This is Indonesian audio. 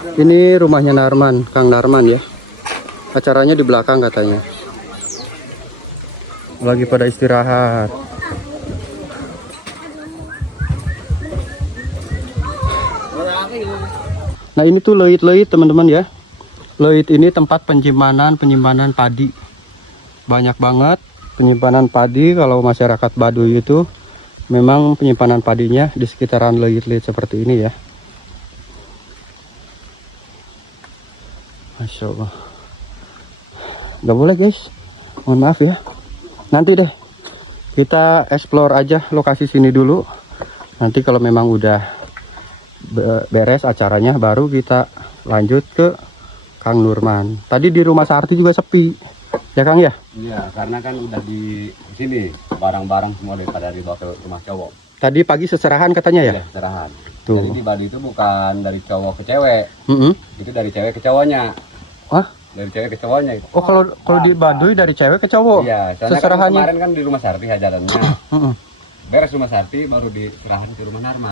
Ini rumahnya Narman, Kang Narman ya. Acaranya di belakang katanya. Lagi pada istirahat. Nah ini tuh leit-leit teman-teman ya. Leit ini tempat penyimpanan padi. Banyak banget penyimpanan padi. Kalau masyarakat Baduy itu memang penyimpanan padinya di sekitaran leit-leit seperti ini ya. Masya Allah. Gak boleh guys, mohon maaf ya. Nanti deh kita explore aja lokasi sini dulu. Nanti kalau memang udah beres acaranya baru kita lanjut ke Kang Nurman. Tadi di rumah Sarti juga sepi ya Kang ya? Iya, karena kan udah di sini barang-barang semua daripada dibawa ke rumah cowok. Tadi pagi seserahan katanya ya? Iya, serahan. Tuh. Jadi di Baduy itu bukan dari cowok ke cewek, itu dari cewek ke cowoknya. Wah? Dari cewek ke cowoknya itu. Oh kalau di Baduy dari cewek ke cowok? Iya, seserahannya. Kan kemarin kan di rumah Sarti hajarannya. Beres rumah Sarti baru diserahan ke rumah Narman.